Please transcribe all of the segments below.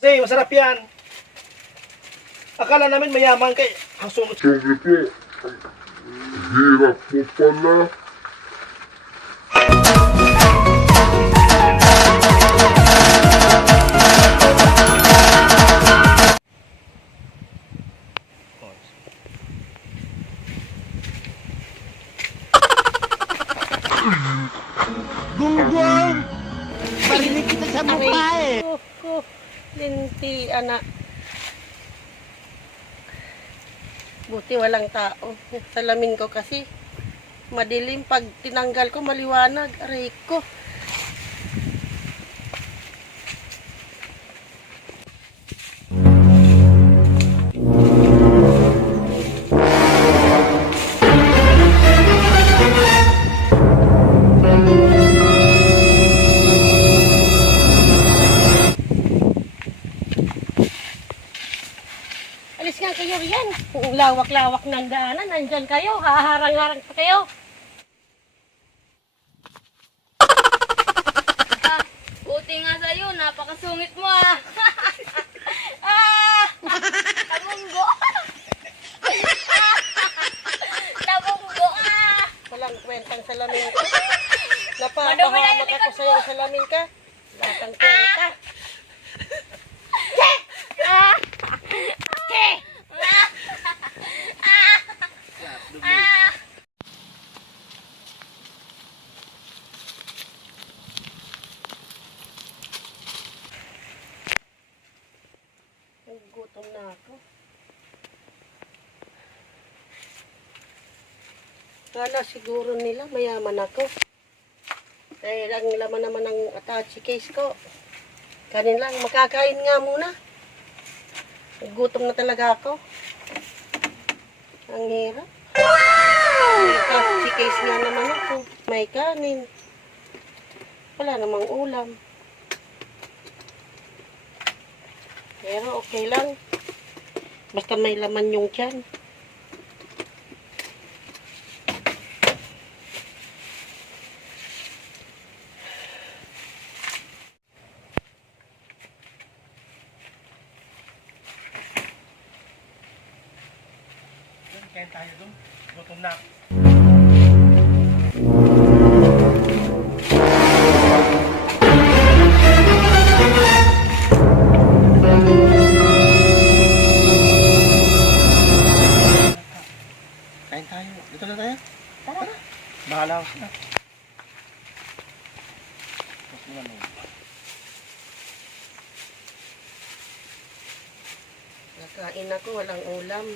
Kasi masarap yan. Akala namin mayaman kay hasunod. Sabi ko, hirap mo pala. Gunggong! Barinig kita sa mukha eh! Linti, anak. Buti walang tao. Salamin ko kasi madilim. Pag tinanggal ko, maliwanag. Aray ko. Alis nga kayo riyan. Kung lawak-lawak ng daanan, nandyan kayo. Haharang-harang pa kayo. Buti nga sa'yo, napakasungit mo ah. Ah! Nabunggo. Nabunggo ah. Walang kwentang salamin ko. Madumi na yung Napapahamak ako likod sa'yo mo. salamin ka. Wala kang kwenta. Ah! Che! Ah! Ah! Gutom na ako. Kala siguro nila mayaman ako. Dahil ang laman naman ng attache case ko. Kanin lang, makakain nga muna. Gutom na talaga ako. Ang hirap. May attache case nga naman ako. May kanin. Wala namang ulam. Pero okay lang. Basta may laman yung tiyan. Kain tayo doon. Gutom na. Kain tayo. Dito na tayo. Tara. Bahala ako na. Mas mo naman. Nakain ako, walang ulam.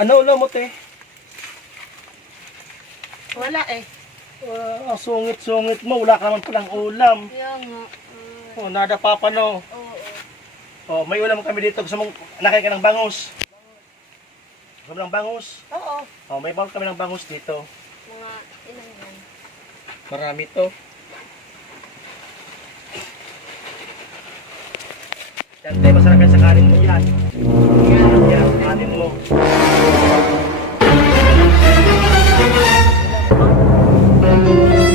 Ano ulam mo, te? Wala eh. Ang sungit-sungit mo. Wala ka naman palang ulam. Kaya nga. Oh, nada papa no. Oo. Oh, may ulam kami dito. Gusto mong nakain ka ng bangus? Gusto mo ng bangus? Oo. Oh, may bawal kami ng bangus dito. Mga ilan yan. Marami to. Yan, te, masarap yan sa kanin mo yan. Yan, kanin mo.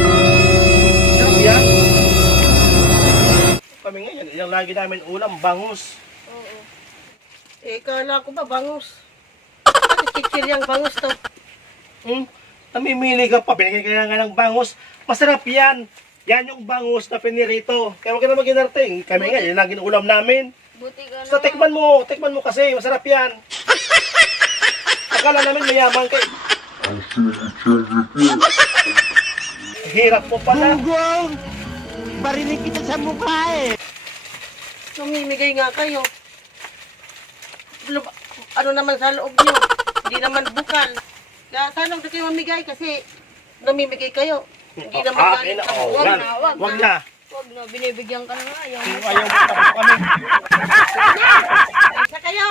Sarap yan. Kami ngayon, yung lagi namin ulam, bangus. Oo. Eh, kala ko ba bangus? Bakit chichiryang bangus to? Namimili ka pa, binigay ka nga ng bangus. Masarap yan. Yan yung bangus na pinirito. Kaya huwag ka na mag-inarting. Kami nga, yan lagi ng ulam namin. Buti ka So, na. tikman mo kasi, masarap yan. Akala namin mayaman kay Ang sungit-sungit mo. hirap mo pala. Gunggong! Barinig kita sa mukha eh! Namimigay nga kayo. Ano naman sa loob nyo? Hindi naman bukal. Kaya sana huwag kayo mamigay kasi namimigay kayo. Hindi naman galing sa Oh, buwan. yan. Wag na. Huwag na, binibigyan ka na nga. Ayaw mo. Ayaw mo tapos kami. Isa kayo.